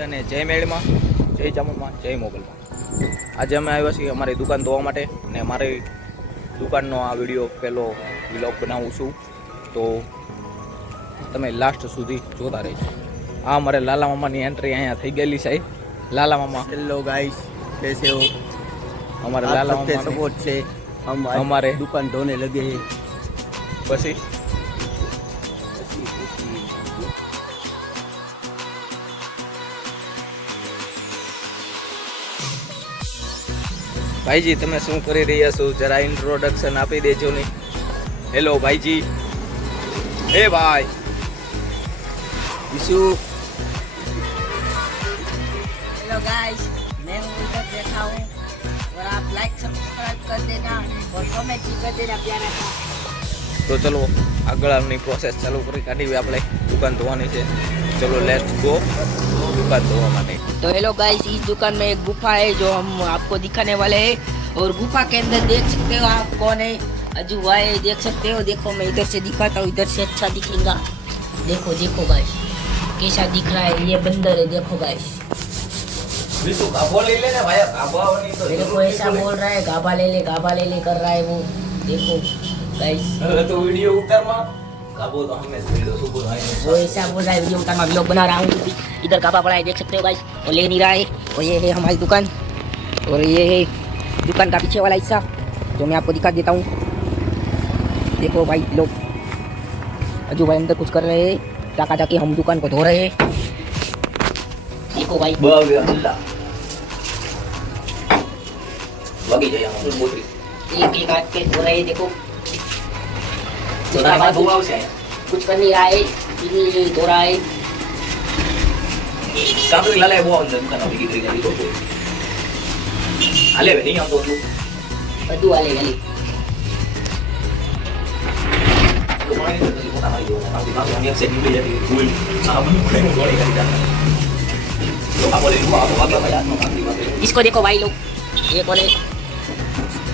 બધાને જય મેળમાં જય ચામુંડમાં જય મોગલમાં. આજે અમે આવ્યા છીએ અમારી દુકાન ધોવા માટે અને મારી દુકાનનો આ વીડિયો પહેલો વ્લોગ બનાવું છું. તો તમે લાસ્ટ સુધી જોતા રહેજો. આ અમારે લાલા મામાની એન્ટ્રી અહીંયા થઈ ગયેલી છે. લાલા મામા. હેલો ગાઈસ કેસે હો? અમારે લાલા મામા સપોર્ટ છે. અમારે દુકાન ધોને લગે પછી? ભાઈજી તમે શું કરી રહ્યા છો જરા ઇન્ટ્રોડક્શન આપી દેજો ને હેલો ભાઈજી હે ભાઈ विशु हेलो गाइस मैं हूँ इधर बैठा हूँ और आप लाइक सब्सक्राइब कर देना और कमेंट भी कर देना प्यारा सा તો ચલો આગળની પ્રોસેસ ચાલુ કરી કાઢી આપણે દુકાન ધોવાની છે ચલો લેટ્સ ગો दुकान दो हमारे। तो हेलो गाइस इस दुकान में एक गुफा है जो हम आपको दिखाने वाले हैं। और गुफा के अंदर देख सकते हो आप कौन है? अजू भाई देख सकते हो? देखो मैं इधर से दिखाता हूँ इधर से अच्छा दिखेगा। देखो देखो गाइस कैसा दिख रहा है? ये बंदर है देखो गाइस तो गाभा ले लेना भाई गाभा तो देखो ऐसा बोल रहा है गाबा ले ले गाबा ले ले कर रहा है वो। देखो गाइस तो वीडियो उतर ब्लॉग बना रहा हूँ इधर कापा पड़ा है देख सकते हो भाई और ले नहीं रहा है और ये है हमारी दुकान और ये है दुकान का पीछे वाला हिस्सा जो मैं आपको दिखा देता हूँ देखो भाई लोग अजू भाई अंदर कुछ कर रहे हैं टाका जाके हम दुकान को धो रहे हैं देखो भाई एक एक आके धो रहे देखो તો તારા માં ધોવા આવશે कुछ कर नहीं रहा है ये धो रहा है કાપડી લાલે બહુ અંદર દુકાન આવી ગઈ કરી તો હાલે હવે નહીં આવતો એટલું બધું વાલે ગલી તો પાણી તો પછી મોટા મારી દેવાના આપણી પાસે અન્ય સેટ નીકળી જતી ધૂળ આ બધું પડે ગોળી કરી જાતા તો આ બોલે હું આ વાગલા ભાઈ હાથમાં કાપડી વાગે इसको देखो भाई लोग ये बोले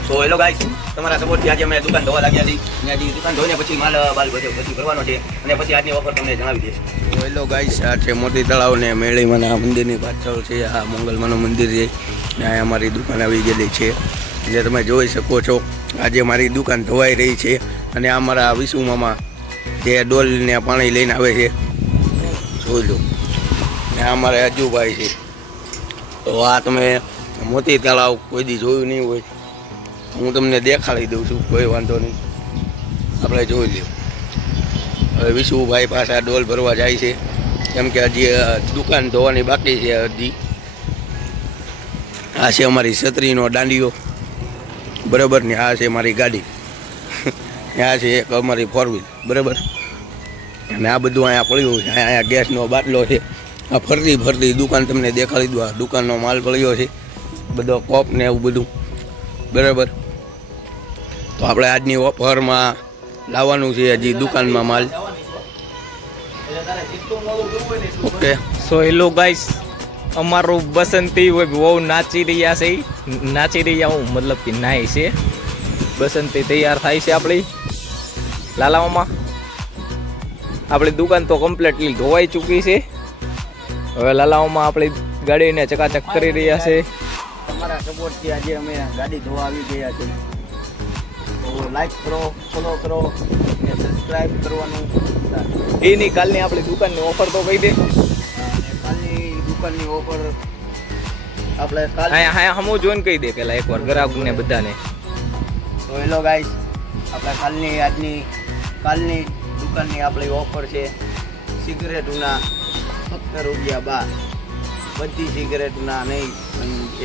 તો હેલો ગાઈસ તમારા સપોર્ટથી આજે અમે દુકાન ધોવા લાગ્યા હતી અને આજે દુકાન ધોઈને પછી માલ, બાલ બધો પછી ભરવાનો છે. અને પછી આજની ઓફર તમને જણાવી દઈશ. તો હેલો ગાઈસ આ છે મોતી તળાવ ને મેળીમાંના મંદિરની પાછળ છે. આ મંગલમાનું મંદિર છે. ને અહીંયા અમારી દુકાન આવી ગયેલી છે. જે તમે જોઈ શકો છો, આજે મારી દુકાન ધોવાઈ રહી છે. અને અમારા મારા વિશુ મામા જે ડોલને પાણી લઈને આવે છે. જોઈ લો. ને અમારે અજુભાઈ છે. તો આ તમે મોતી તળાવ કોઈ દી જોયું નહીં હોય. હું તમને દેખાડી દઉં છું, કોઈ વાંધો નહીં. આપણે જોઈ લ્યો. હવે વિશુભાઈ પાછા ડોલ ભરવા જાય છે. કેમ કે હજી દુકાન ધોવાની બાકી છે હજી. આ છે અમારી છત્રીનો દાંડીઓ બરાબર ને, આ છે મારી ગાડી. આ છે એક અમારી ફોર વ્હીલ બરાબર? અને આ બધું અહીંયા પડ્યું છે. અહીંયા ગેસનો બાટલો છે. આ ફરતી ફરતી દુકાન તમને દેખાડી દઉં. આ દુકાનનો માલ પડ્યો છે. બધો કોપ ને એવું બધું. બરાબર? તો આપણે આજની ઓફરમાં લાવવાનું છે હજી દુકાનમાં માલ. ઓકે. સો હેલો ગાઈસ અમારું બસંતી હોય બહુ નાચી રહ્યા છે. નાચી રહ્યા હું મતલબ કે નાય છે. બસંતી તૈયાર થાય છે આપણી. લાલાવામાં આપણી દુકાન તો કમ્પ્લીટલી ધોવાઈ ચૂકી છે. હવે લાલાવામાં આપણી ગાડીને ચકાચક કરી રહ્યા છે. તમારા સપોર્ટથી આજે અમે ગાડી ધોવા આવી ગયા છે તો લાઈક કરો ફોલો કરો અને સબસ્ક્રાઈબ કરવાનું એની કાલની આપણી દુકાનની ઓફર તો કહી દે. કાલની દુકાનની ઓફર આપણે કાલ હા હા હમો જોઈન કહી દે પેલા એકવાર ગ્રાહકને બધાને. તો હેલો ગાઈસ આપણે કાલની આજની કાલની દુકાનની આપણી ઓફર છે સિગરેટના ફક્ત રૂપિયા બાર. બધી સિગરેટના નહીં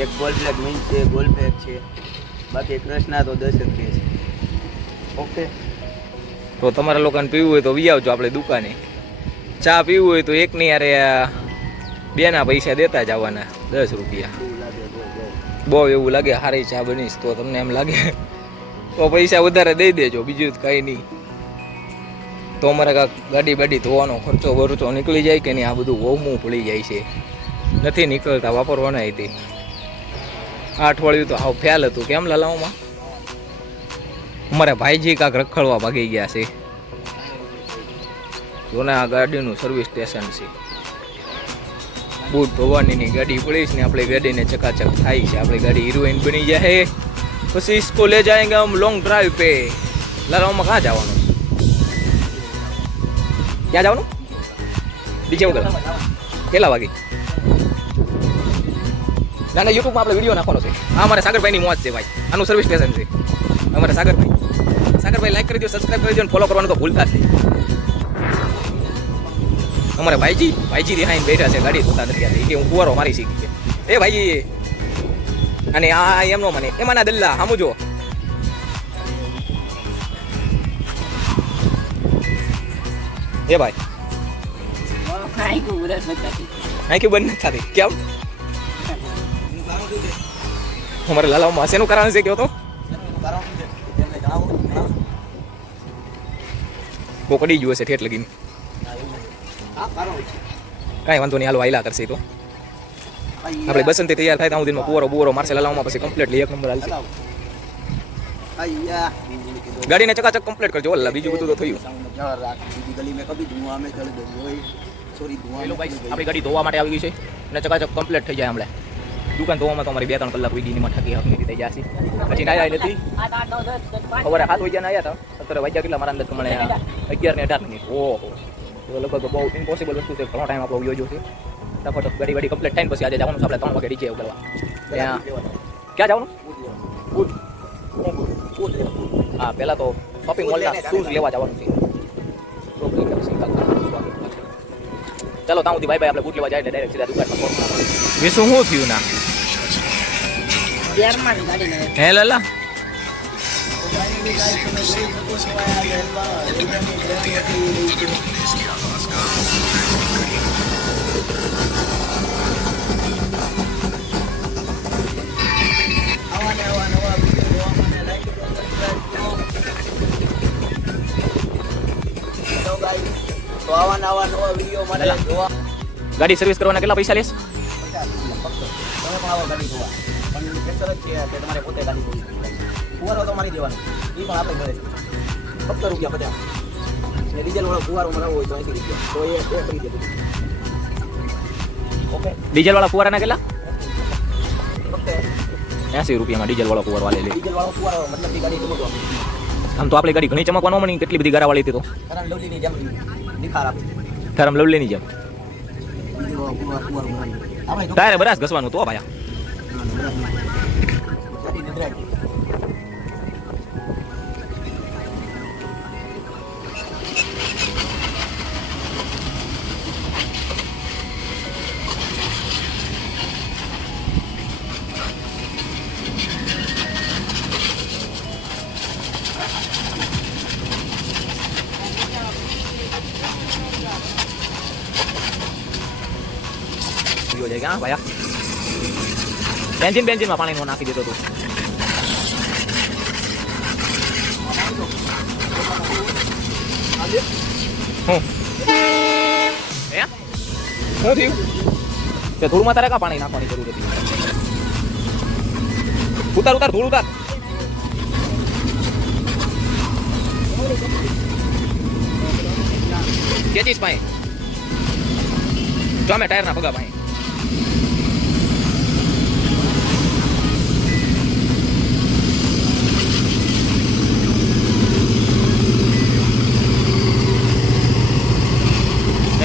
એક ગોલ્ડ ફ્લેગ મીન્સ છે ગોલ્ડ ફ્લેગ છે. બાકી કૃષ્ણા તો દસ જ કે છે. ઓકે. તો તમારા લોકોને પીવું હોય તો વી આવજો આપણે દુકાને. ચા પીવું હોય તો એકની યારે બેના પૈસા દેતા જવાના દસ રૂપિયા. બહુ એવું લાગે સારી ચા બનીશ તો તમને એમ લાગે. તો પૈસા વધારે દઈ દેજો બીજું કંઈ નહીં. તો અમારે કાંક ગાડી બાડી ધોવાનો ખર્ચો બરચો નીકળી જાય કે નહીં આ બધું વહમું પડી જાય છે. નથી નીકળતા વાપરવાના હતી આ અઠવાડિયું તો હાવ ફેલ હતું. કેમ લાલાઓમાં? અમારા ભાઈજી કાંક રખડવા ભાગી ગયા છે. જૂના ગાડીનું સર્વિસ સ્ટેશન છે. બૂટ ભવાનીની ગાડી પડી છે ને આપણી ગાડીને ચકાચક થાય છે. આપણી ગાડી હિરોઈન બની જાય પછી ઇસકો લે જાયંગે હમ લોંગ ડ્રાઈવ પે. લાલામાં ક્યાં જવાનું ક્યાં જવાનું? બીજે વગર. કેટલા વાગે? ના ના યુટ્યુબમાં આપણે વીડિયો નાખવાનો છે. આ મારે સાગરભાઈની મોત છે, ભાઈ. આનું સર્વિસ સ્ટેશન છે. અમારે સાગરભાઈ. સાગરભાઈ લાઈક કરી દો સબસ્ક્રાઇબ કરી દો ફોલો કરવાનું તો ભૂલતા જ અમારે ભાઈજી ભાઈજી રિહાઈને બેઠા છે, ગાડી ધોતા નથી. કે હું કુવારો મારી શીખી છે એ ભાઈજી, અને આ એમનો મને, એમાંના દલ્લા સામું જો એ ભાઈ. આંખી બંધ નથી થતી. કેમ? અમારે લાલામાં શેનું કારણ છે, કયો તો? પોકડી ગયું છે ઠેઠ લગીને. કાંઈ વાંધો નહીં હાલો આયલા કરશે તો. આપણે બસંતી તૈયાર થાય ત્યાં સુધીમાં કુવારો બુવારો મારશે લાવવામાં પછી કમ્પ્લીટલી એક નંબર હાલશે. ગાડીને ચકાચક કમ્પ્લીટ કરજો ઓલા બીજું બધું તો થયું. આપણી ગાડી ધોવા માટે આવી ગઈ છે અને ચકાચક કમ્પ્લીટ થઈ જાય હમણાં. દુકાન ધોવામાં તો અમારી બે ત્રણ કલાક ઉગી માં ઠકી હકની રીતે જશે. પછી નાયા નથી. સવારે સાત વાગ્યાના આવ્યા હતા. અત્યારે વાગ્યા કેટલા મારા અંદર પ્રમાણે અગિયાર ને અઢાર મિનિટ. ઓહો. તો લગભગ બહુ ઇમ્પોસિબલ વસ્તુ છે. ઘણો ટાઈમ આપણો યોજો છે. ફટાફટ ગાડી ગાડી કમ્પ્લીટ થાય ને પછી આજે જવાનું છે આપણે ત્રણ વાગે ડીજે ઉગરવા ત્યાં. ક્યાં જવાનું? હા, પહેલાં તો શોપિંગ મોલના શૂઝ લેવા જવાનું છે. ચાલો, ત્યાં સુધી ભાઈ ભાઈ આપણે બૂટ લેવા જાય એટલે ડાયરેક્ટ સીધા દુકાનમાં વિશું શું થયું ના? હે લલા તો આવા નવા નવા વીડિયો માટે હેલા. જોવા. ગાડી સર્વિસ કરવાના કેટલા પૈસા લેશ? તમે પણ આવો ગાડી જોવા પણ ફેક્ટર જ છે કે તમારે પોતે ગાડી જોવી ફુવારો તો મારી દેવાનો. એ પણ આપણે મળે છે ફક્ત રૂપિયા પચાસ. ને ડીઝલ વાળો ફુવારો મરાવવો હોય તો એસી રૂપિયા. તો એ એ કરી દેજો ઓકે? ડીઝલ વાળા ફુવારાના કેટલા? એસી રૂપિયામાં ડીઝલ વાળો ફુવાર વાલે લે. ડીઝલ વાળો ફુવારો મતલબ કે ગાડી ચમકવા આમ તો આપણી ગાડી ઘણી ચમકવાનો મળી કેટલી બધી ગારાવાળી હતી તો. કારણ લવલીની જેમ નિખાર આપે. તારમ લવલીની જેમ. મરાવી તારે બરાસ ઘસવાનું તો ભાયા ગાડી નિદ્રાય પીવો જાય ક્યાં ભાયા બેન્જીન બેન્જીનમાં પાણી હું નાખી દેતો તું. તે ધૂળમાં તારે કા પાણી નાખવાની જરૂર હતી? ઉતાર ઉતાર ધૂળ ઉતાર. કેચીસ પાસે જો અમે ટાયરના પગા પાસે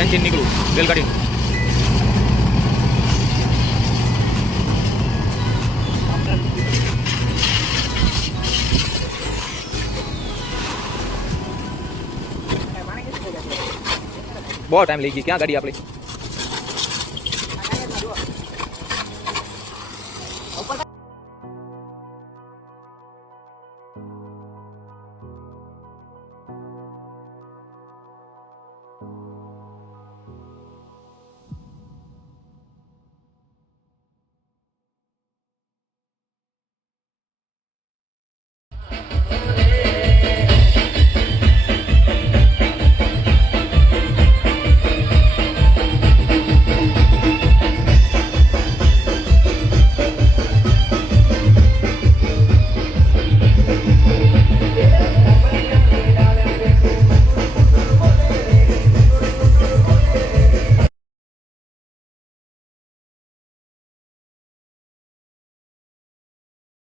એન્જિન નીકળું રેલગાડીનું બહુ ટાઈમ લઈ ગઈ ક્યાં ગાડી આપણી